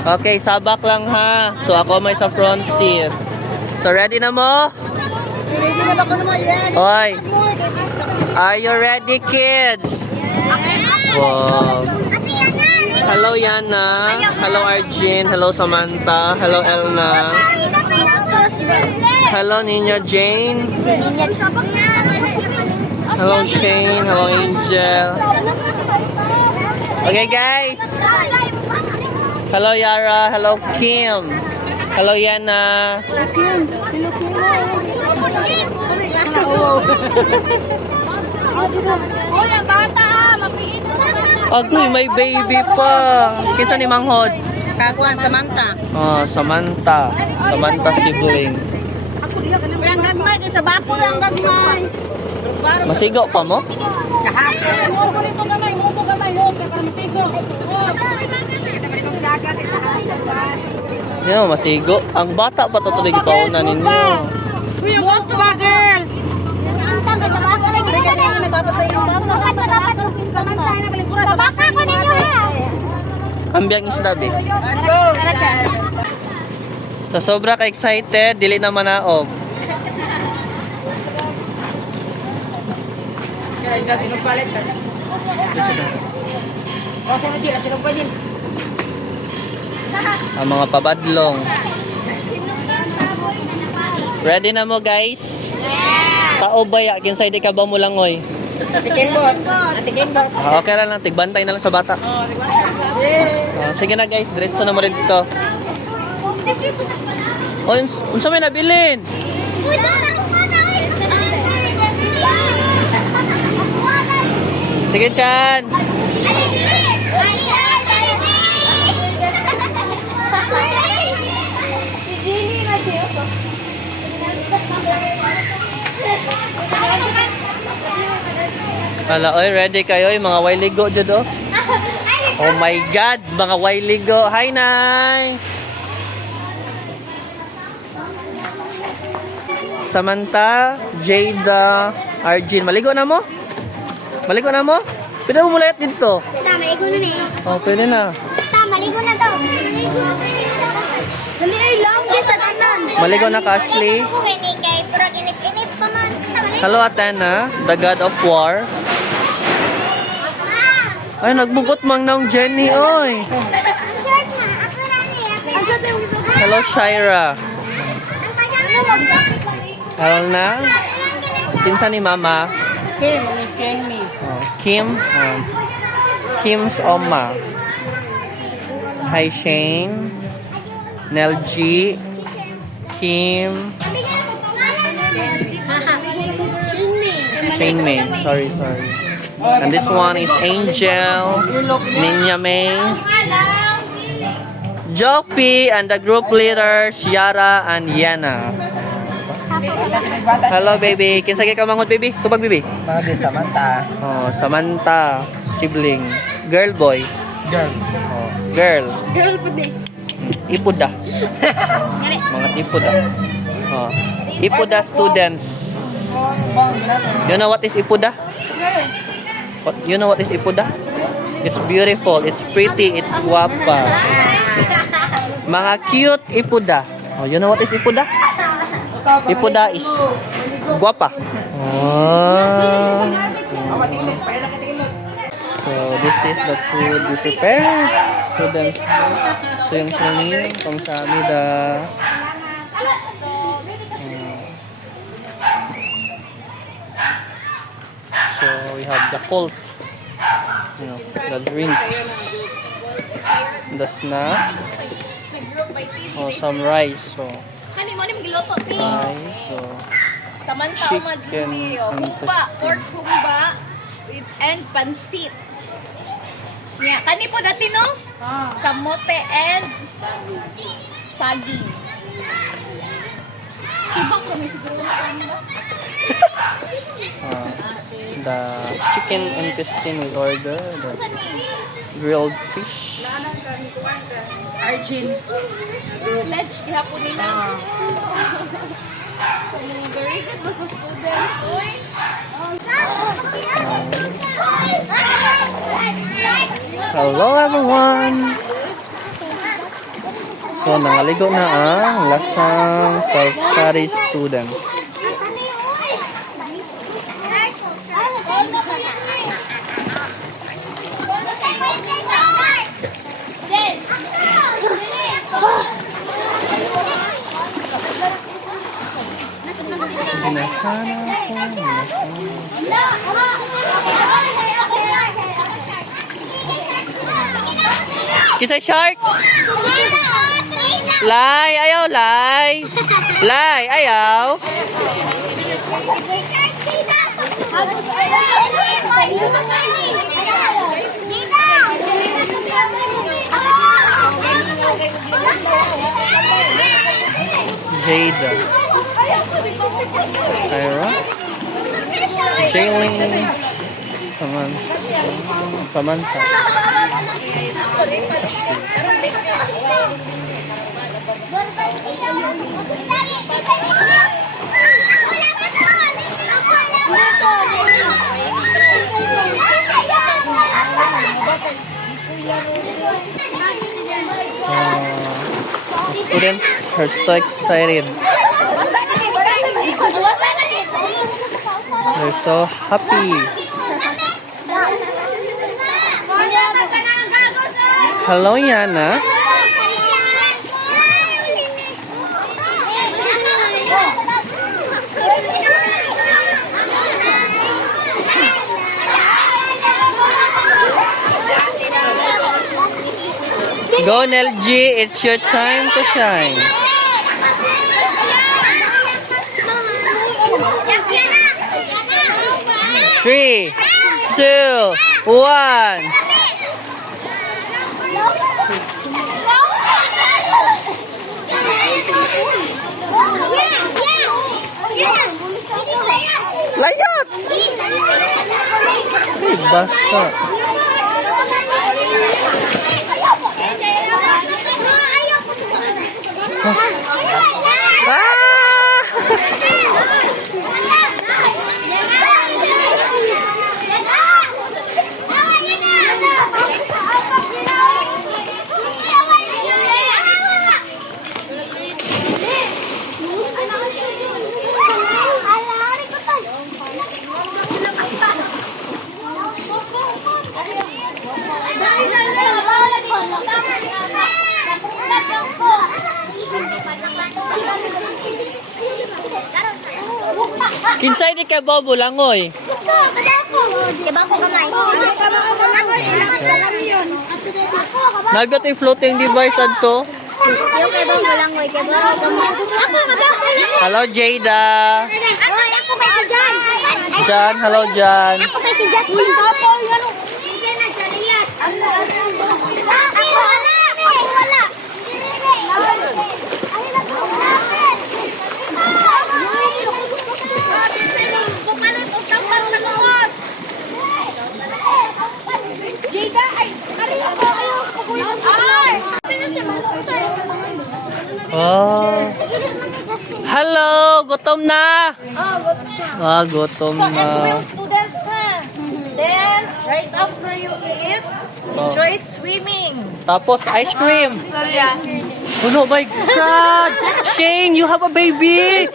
Okay, sabak lang ha. So ako may sa front seat. So ready na mo? Ready na ba ko naman yan? Hoy. Are you ready, kids? Wow. Hello, Yana. Hello, Arjin. Hello, Samantha. Hello, Elna. Hello, Nina Jane. Hello, Shane. Hello, Angel. Okay, guys. Hello, Yara. Hello, Kim. Hello, Yana. Hoy, ang bata ah, mapiit. Agoy, may baby pa. Kinsa ni Manghod? Kaguan, Samantha. Oh, Samantha. Samantha sibling. Ang gagmay, din sa bako lang gagmay. Masigo pa mo? Kahasel. Mo dito gamay, mo to gamay, ho, para masigo. Kita ba itong dagat, kahasel ba? Hindi naman masigo. Ang bata pa to tuloy ipaunan ninyo. Uy, mo to ba, girls? Tabaka ko ninyo ha. Ambiyang isda, be. Sa sobra ka excited, dili na manaog. Ang mga pabadlong. Ready na mo, guys? Kaubay, kinsay di ka ba mo lang, oy? Okay lang, tigbantay na lang sa bata. Sige na, guys, diretso na mo rin dito. O, unsa may nabilin? Sige, Chan. Hala, oy, ready kayo, oy, mga wailigo dyan, oh. Oh my God, mga wailigo. Hi, Nay. Samantha, Jada, Arjin. Maligo na mo? Maligo na mo? Pwede mo mulayat dito. Maligo na eh. Oh, pwede na. Maligo na daw. Dali ay lang sa tanan. Maligo na ka, Ashley. Ako kay Nikay, pero inip-inip pa man. Hello, Athena, the god of war. Ay, nagbugot mang naong Jenny, oy. Hello, Shira. Hello na. Pinsan ni Mama. Kim, shame me. Oh, Kim. Kim's Oma. Hi, Shane. Nel G. Kim. Shane May. Sorry. And this one is Angel. Ninya May. Joffy and the group leaders, Yara and Yana. Hello, baby. Kinsa ka manghod, baby? Tubag, baby. Mga di Samantha. Oh, Samantha, sibling. Girl, boy. Girl. Oh, girl. Girl po din. Ipuda. Mga ipuda. Oh, ipuda students. You know what is ipuda? You know what is ipuda? It's beautiful, it's pretty, it's guapa. Mga cute ipuda. Oh, you know what is ipuda? Ipuda is guapa. Oh. So this is the food we prepare students. So yung training kung sa amida. So we have the cold, you know, the drinks, the snacks, some rice. So Hani mo ni magiluto ti. rice, so Samantha chicken Majulio. and Humba, pork humba and pansit. Yeah, kani po dati no? Kamote and saging. Sibang kami siguro kami ba? the chicken intestine we order, the Saan ni? grilled fish. Arjin. Pledge gihapon nila. Very good ba sa students? Uy! Hello everyone! So, nangaligo na ang lasang self-study students. Binasana ko, binasana. Kisay shark! Lai, ayaw, lai! Lai, ayaw! Jada. Ira. Jailing. Samantha. The students are so excited. They're so happy. Hello, Yana. Go, LG. It's your time to shine. Three, two, one. Layat! Ay, basa. Kinsay di ka bobo langoy. Nagat yung floating device adto. Hello Jada. Jan, hello Jan. Oh. Hello, gutom na. Ah, gutom So, na. and will students, ha? Then, right after you eat, enjoy swimming. Tapos ice cream. Oh no, my God! Shane, you have a baby!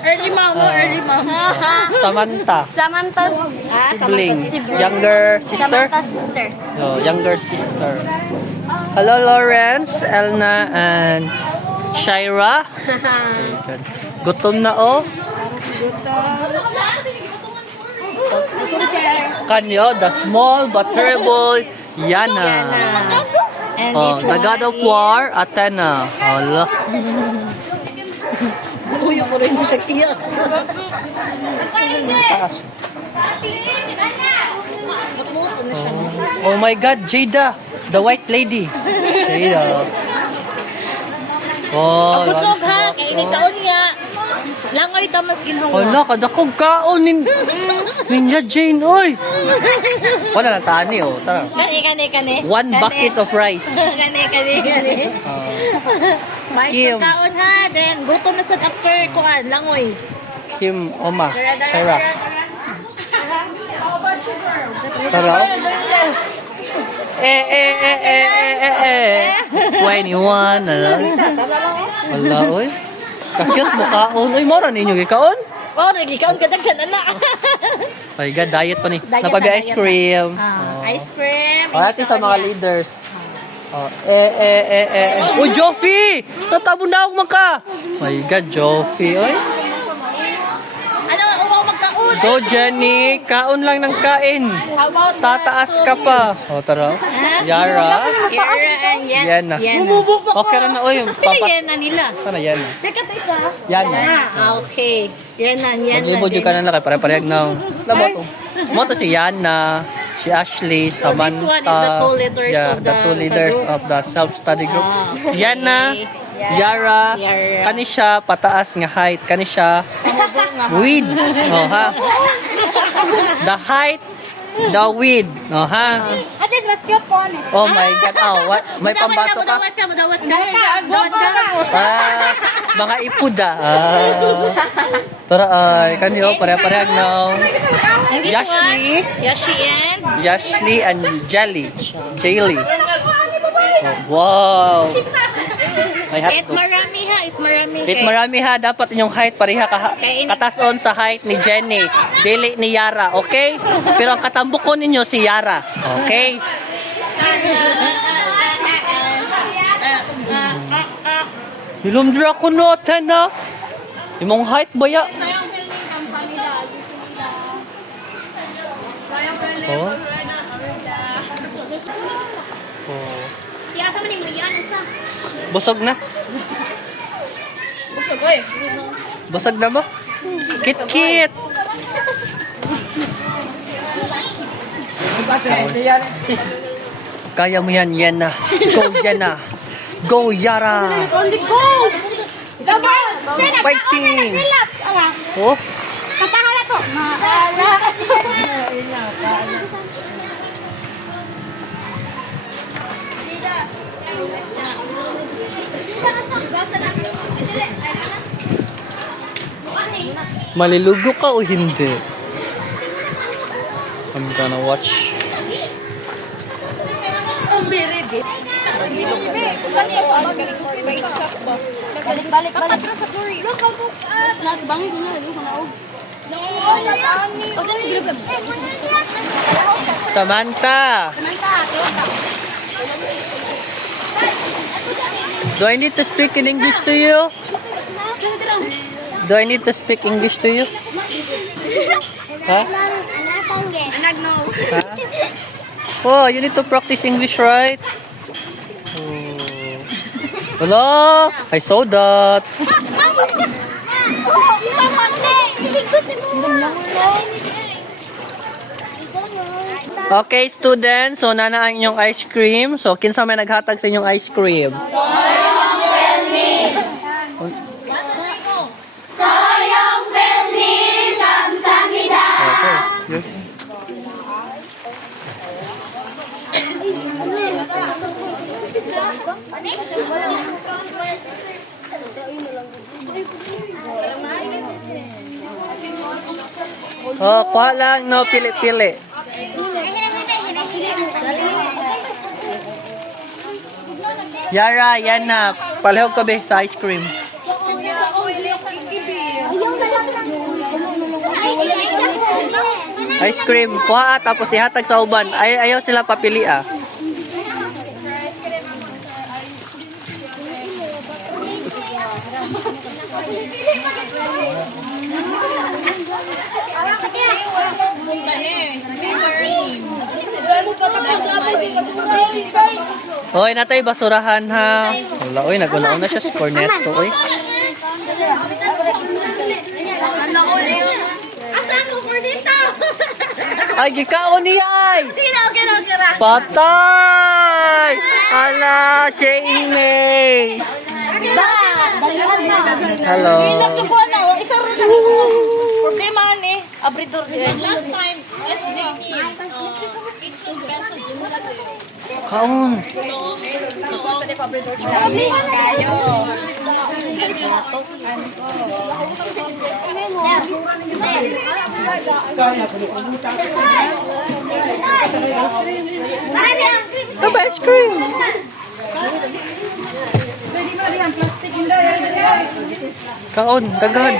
Early mama, early mama. Samantha, Samantha's sibling, younger sister. Samantha's sister. No, younger sister. Hello, Lawrence, Elna, and Shaira. Gutom na oh. Kanyo, the small but terrible Yana. And Oh, this the God of War, Athena. Hala. Tuyo ko rin siya tiya. Oh my God, Jada, the white lady. Jada. Oh, Busog ha, kaya initaon niya. Langoy ka mas ginhong. hala, kadakog kaon Ninja Jane, oy. Wala na tani, oh. Tara. Kani. One bucket of rice. Kani. May Kim. sa kaon ha, then gutom na sa after kuan, langoy. Kim, Oma, Sarah. Tara. 21. Wala, oy. Kakyot mo kaon. Uy, mora ninyo gikaon? Oh, nagikaon ka daghan ana. Ay, God, diet pa ni. Diet Napabi na, ice diet cream. Ice cream. O, ate sa mga leaders. Oh, Uy, Joffy! Natabo na ako ka! My God, Joffy. Oy. Ano, umaw magkaon. Go, Jenny. Kaon lang ng kain. How about Tataas ka pa. O, tara. Yara. Kira and Yan na. Okay rin na. Uy, papat. Yan na nila. Sana yan na. Teka isa. Yan na. Okay. Yan na. Mag-ibudyo ka na lang. Pare-parehag na. Labo to. Mo to si Yana, si Ashley, Samantha. this one is the two leaders of the two leaders group. of the self-study group. okay. Yana, Yara, Yara. kani siya pataas nga height, kani siya width. Oh, ha? The height, the width. Oh, ha? At least mas cute po ni. Oh my God. Oh, what? May pambato ka? Madawat ka. Mga ipuda. Tara ay, kanyo, pare-parehag na. Yashli. Yashli and Jelly. Jelly. Oh, wow. May It hotdog. marami ha. It marami. It marami ha, dapat inyong height pareha katason sa height ni Jenny, dili ni Yara, okay? Pero ang katambok ko ninyo si Yara, okay? Hilumdra ko noten na. Imong height ba ya? Oh. Oh. Tiyasa man mo yan usa. Busog na? Gusto ko eh. Busog na ba? Kit-kit! Kaya mo yan, Yana. Go, Yana. Go, Yara. Only go. Laban. Fighting. Relax ala. Oh, Katahan na to. Maala. malilugo ka o hindi? I'm gonna watch. Balik-balik. Sa Korea. Snack bangi ko na lagi ko na og. Samantha, do I need to speak in English to you? Do I need to speak English to you? Huh? Huh? Oh, you need to practice English, right? Oh. Hello? I saw that. Okay, students. So, nana ang inyong ice cream. So, kinsa may naghatag sa inyong ice cream? Okay. Oh, kuha lang, no, pili-pili. Yara, yan na. Palihog ka be sa ice cream. Ice cream, kuha tapos ihatag sa uban. Ayaw sila papili ah. Oy, natay basurahan ha. Wala, oy, nagulaw na siya sa cornetto, oy. Asan ko for dito? Ay, gikaon niya ay! Sino kira? Patay! Ala, May. Hello. Isa rin na. Problema ni abridor ni. Last time, SJT, each peso dyan nila Kaon. Kayo. Ice cream. Kaon, daghan.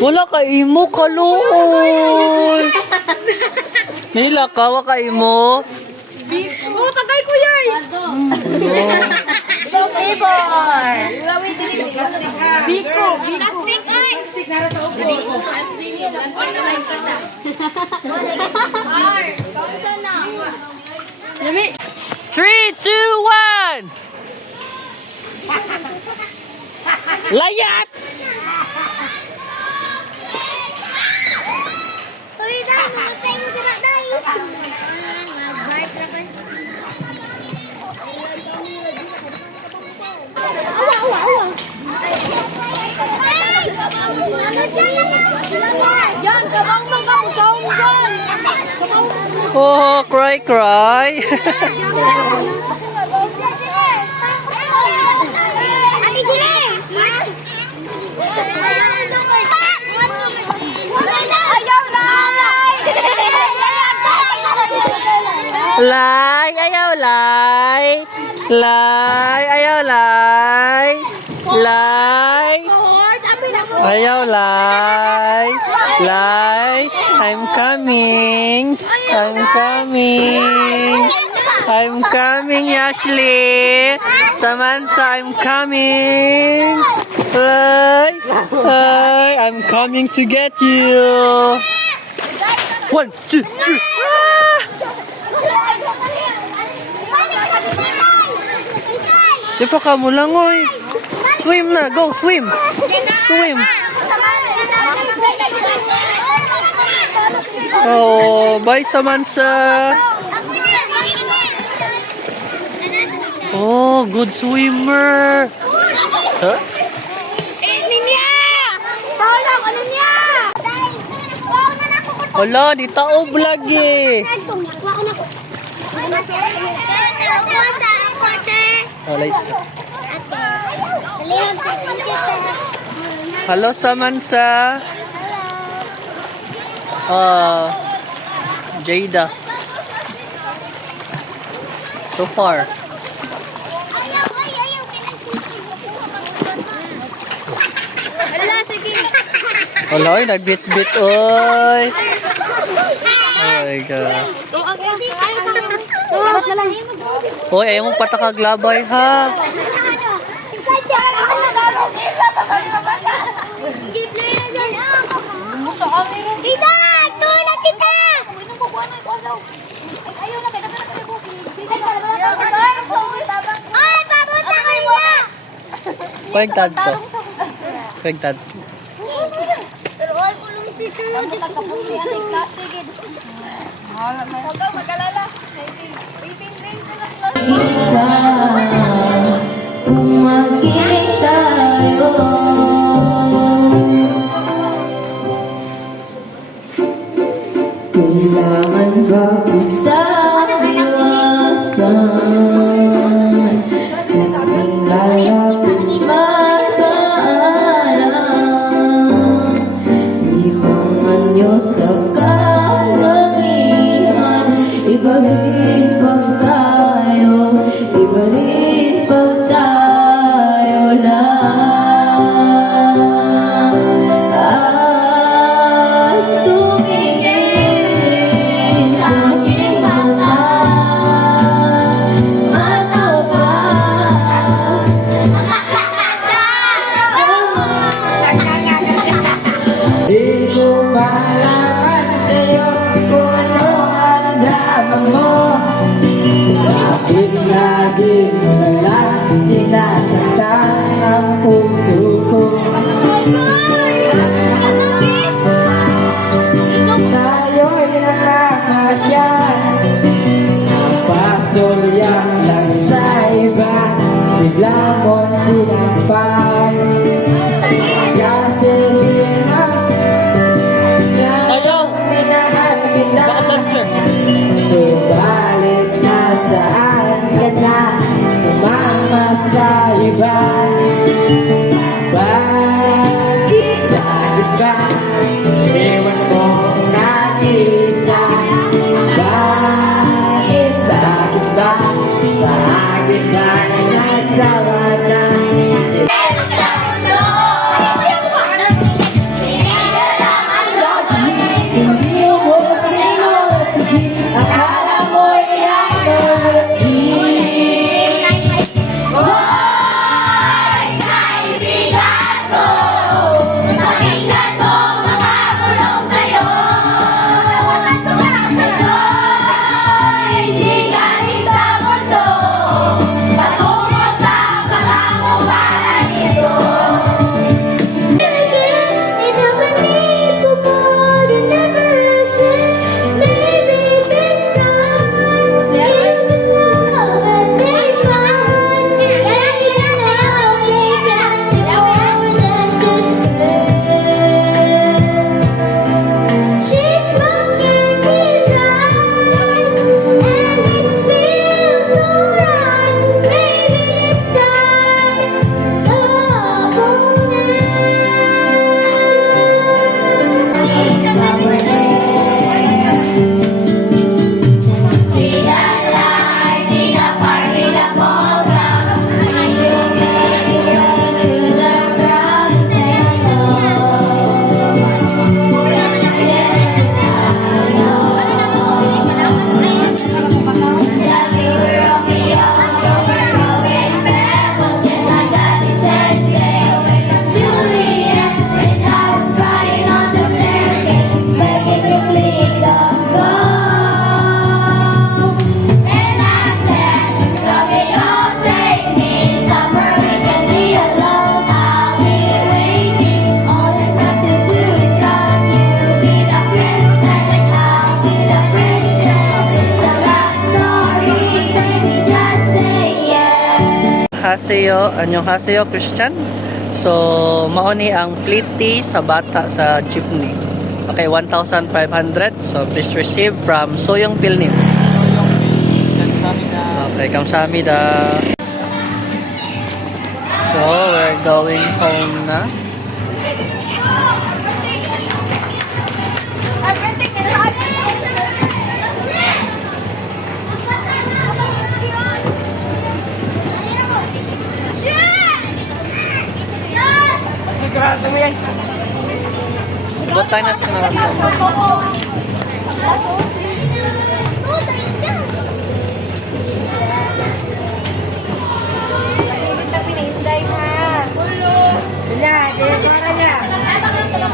Wala ka imo kaluoy. Nila ka wa ka imo. Oh, tagay ko yay! Biko! Plastic ay! Biko! Plastic na lang kita. Kausa na. 3, 2, 1. Layat! Jan, kabang magaw! Kaong Jan! Oh, cry, cry. Ate Jire! Lay, ayaw lay. Lay, ayaw lay. Lay. Ayaw lay. Lay, I'm coming. I'm coming. I'm coming, Ashley. Samantha, I'm coming. Lay, lay, I'm coming to get you. 1, 2, 3. Di pa ka mo lang, oy. Swim na, go, swim. Swim. Oh, bye, Samantha. Oh, good swimmer. Huh? Wala, di taob lagi. Oh, lights. Hello, Samantha. Jada. So far. Wala, oy, nagbit-bit, oy. Oh my God. Oy, ayaw mong patakaglabay, ha? Tita! Tulak kita! Ay, pabuta ko niya! Pagtad ko. Pagtad. Pero ay, kulong si Tuyo. Nagkapusi yan ay plastic. Huwag kang mag-alala. 18 days na lang. Maging tayo. Kailangan ba kita iwasan? Sa tinglalap magpaalam, ihangan niyo sa karamihan. Iba rin pag tayo, iba rin pag tayo lang. At tumingin sa aking mata, di ko malaman sa'yo kung ano ang drama mo. Bakit laging wala sinasaktan ang puso ko? Tayo'y nakakasyan, napasulyak lang sa iba, bigla mo't sinampan. Kasi Sayaw! minahal kita, Baka dancer. subalit nasaan ka na sumama sa iba? Bakit ba iwan mo nag-iisa? Bakit ba sa akin ba nagsawa na? Hindi mo sige, akala mo'y ako. Haseyo, annyeonghaseyo Christian. So, mauni ang plate tea sa bata sa jeepney. Okay, 1,500. So, please receive from Soyoung Pilnim. Okay, kamsahamnida. So, we're going home na. Sigurado mo yan. Subot tayo na sa naramdaman.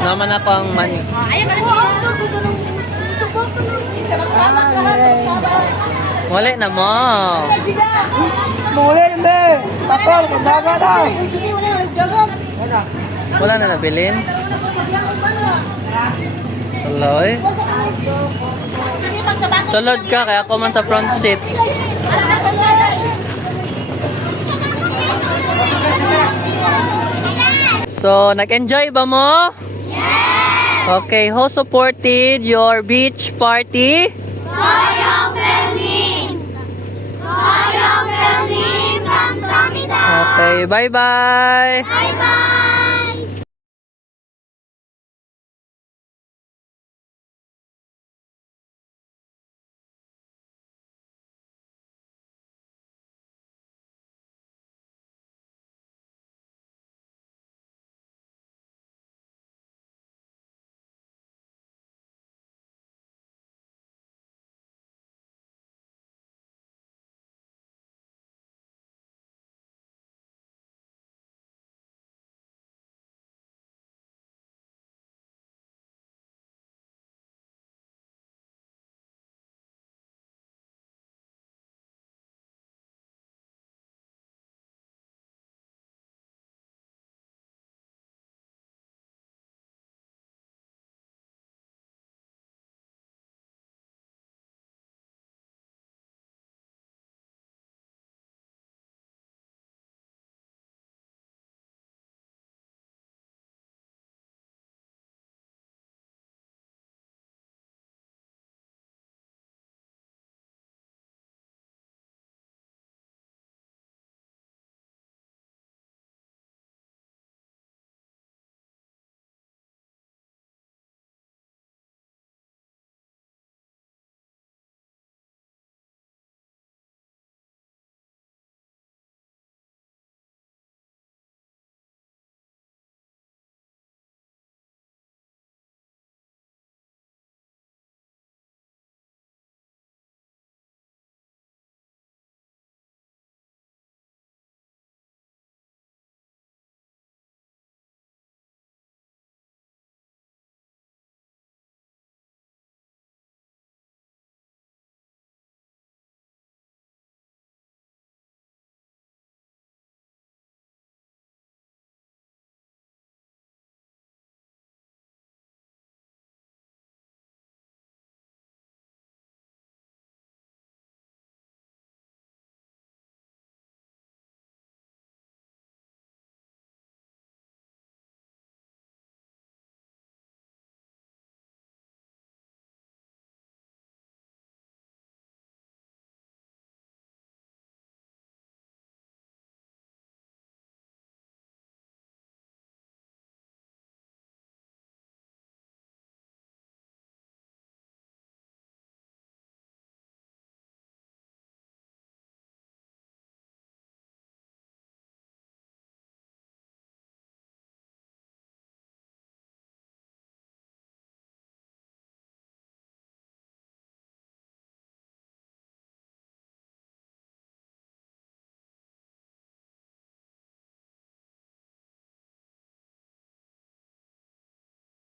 Naman ako ang money. Wala na mo. Muli na. Tapos, magdaga na. Wala na nabilin. Aloy. Sulod ka, kaya ako man sa front seat. So, nag-enjoy ba mo? Yes! Okay, who supported your beach party? Soyoung Pilnim! Soyoung Pilnim! 감사합니다! Okay, bye-bye! Bye-bye!